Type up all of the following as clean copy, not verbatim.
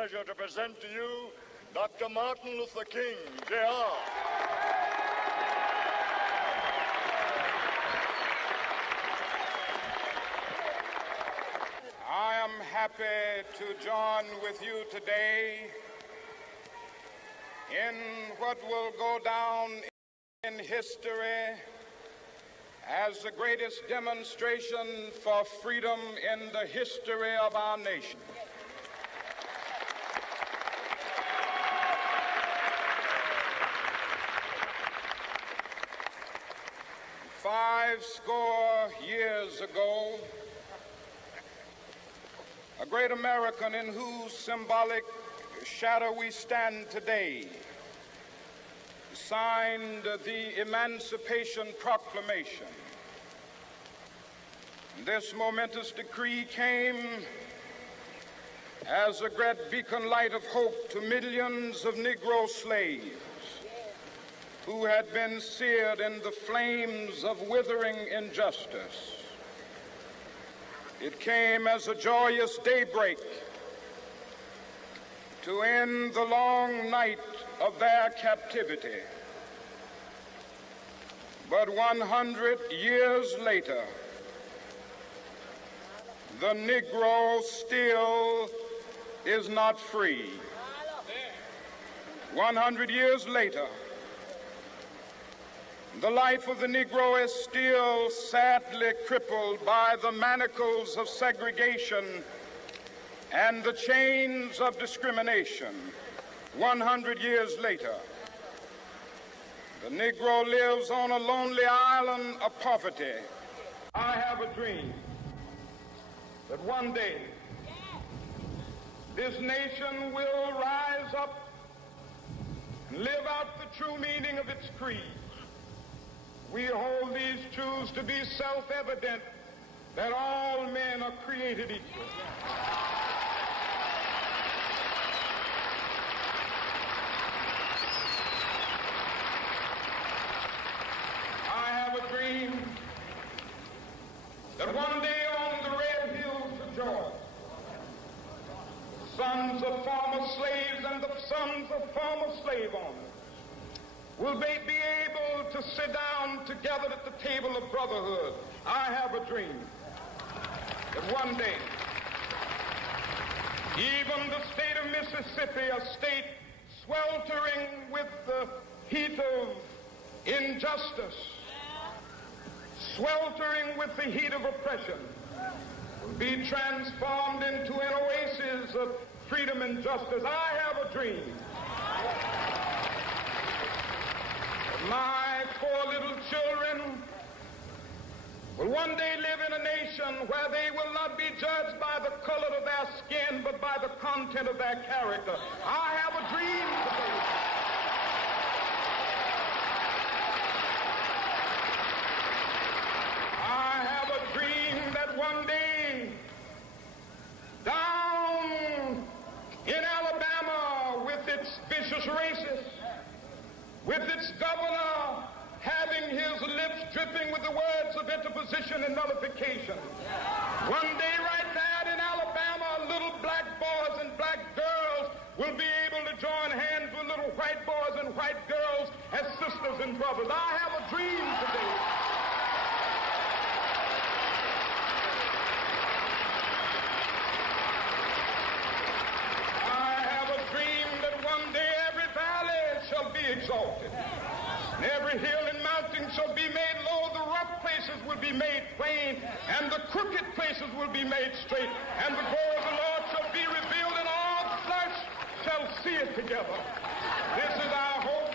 pleasure to present to you Dr. Martin Luther King, Jr. I am happy to join with you today in what will go down in history as the greatest demonstration for freedom in the history of our nation. Five score years ago, a great American in whose symbolic shadow we stand today signed the Emancipation Proclamation. This momentous decree came as a great beacon light of hope to millions of Negro slaves who had been seared in the flames of withering injustice. It came as a joyous daybreak to end the long night of their captivity. But 100 years later, the Negro still is not free. 100 years later, the life of the Negro is still sadly crippled by the manacles of segregation and the chains of discrimination. 100 years later, the Negro lives on a lonely island of poverty. I have a dream that one day this nation will rise up and live out the true meaning of its creed. We hold these truths to be self-evident, that all men are created equal. I have a dream that one day on the red hills of Georgia, the sons of former slaves and the sons of former slave owners will they be able to sit down together at the table of brotherhood. I have a dream that one day, even the state of Mississippi, a state sweltering with the heat of injustice, sweltering with the heat of oppression, will be transformed into an oasis of freedom and justice. I have a dream. My poor little children will one day live in a nation where they will not be judged by the color of their skin, but by the content of their character. I have a dream today. I have a dream that one day, down in Alabama, with its vicious racists, with its governor having his lips dripping with the words of interposition and nullification. One day right there in Alabama, little black boys and black girls will be able to join hands with little white boys and white girls as sisters and brothers. I have a dream today. I have a dream that one day every valley shall be exalted, and every hill and mountain shall be made low. The rough places will be made plain, and the crooked places will be made straight, and the glory of the Lord shall be revealed, and all flesh shall see it together. This is our hope.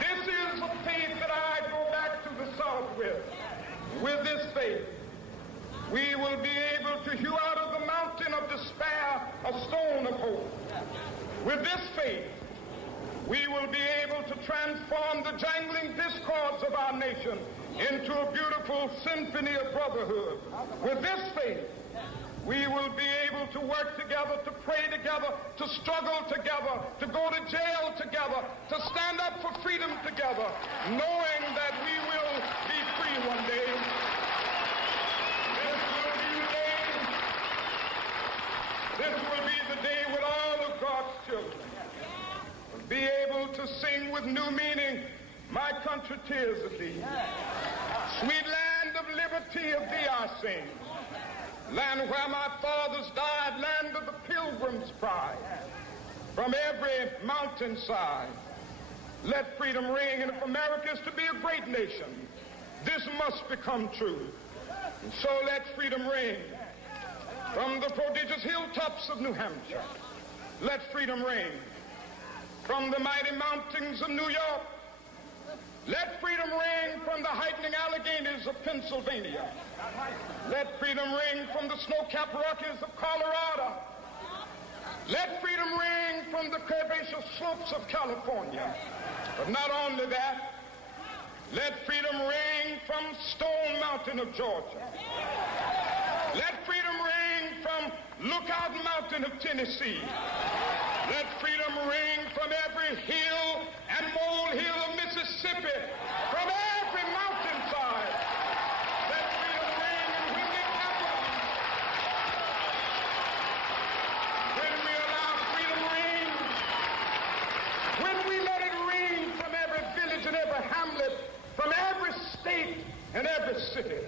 This is the faith that I go back to the South with. With this faith, we will be able to hew out of the mountain of despair a stone of hope. With this faith, we will be able to transform the jangling discords of our nation into a beautiful symphony of brotherhood. With this faith, we will be able to work together, to pray together, to struggle together, to go to jail together, to stand up for freedom together, knowing that we will be free one day. This will be the day when all to sing with new meaning, my country, tears of thee. Sweet land of liberty, of thee I sing. Land where my fathers died, land of the pilgrim's pride. From every mountainside, let freedom ring. And if America is to be a great nation, this must become true. And so let freedom ring. From the prodigious hilltops of New Hampshire, let freedom ring. From the mighty mountains of New York, let freedom ring. From the heightening Alleghenies of Pennsylvania, let freedom ring. From the snow-capped Rockies of Colorado, let freedom ring. From the curvaceous slopes of California. But not only that, let freedom ring from Stone Mountain of Georgia. Let freedom ring from Lookout Mountain of Tennessee. Let freedom ring from every hill and molehill of Mississippi, from every mountainside. Let freedom ring, and when it happens, when we allow freedom ring, when we let it ring from every village and every hamlet, from every state and every city,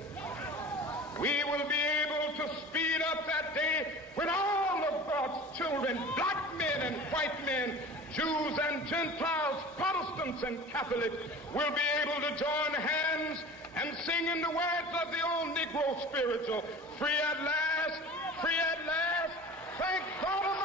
we will be able to speed up that day when all of God's children, black men and white men, Jews and Gentiles, Protestants and Catholics, will be able to join hands and sing in the words of the old Negro spiritual, free at last, thank God.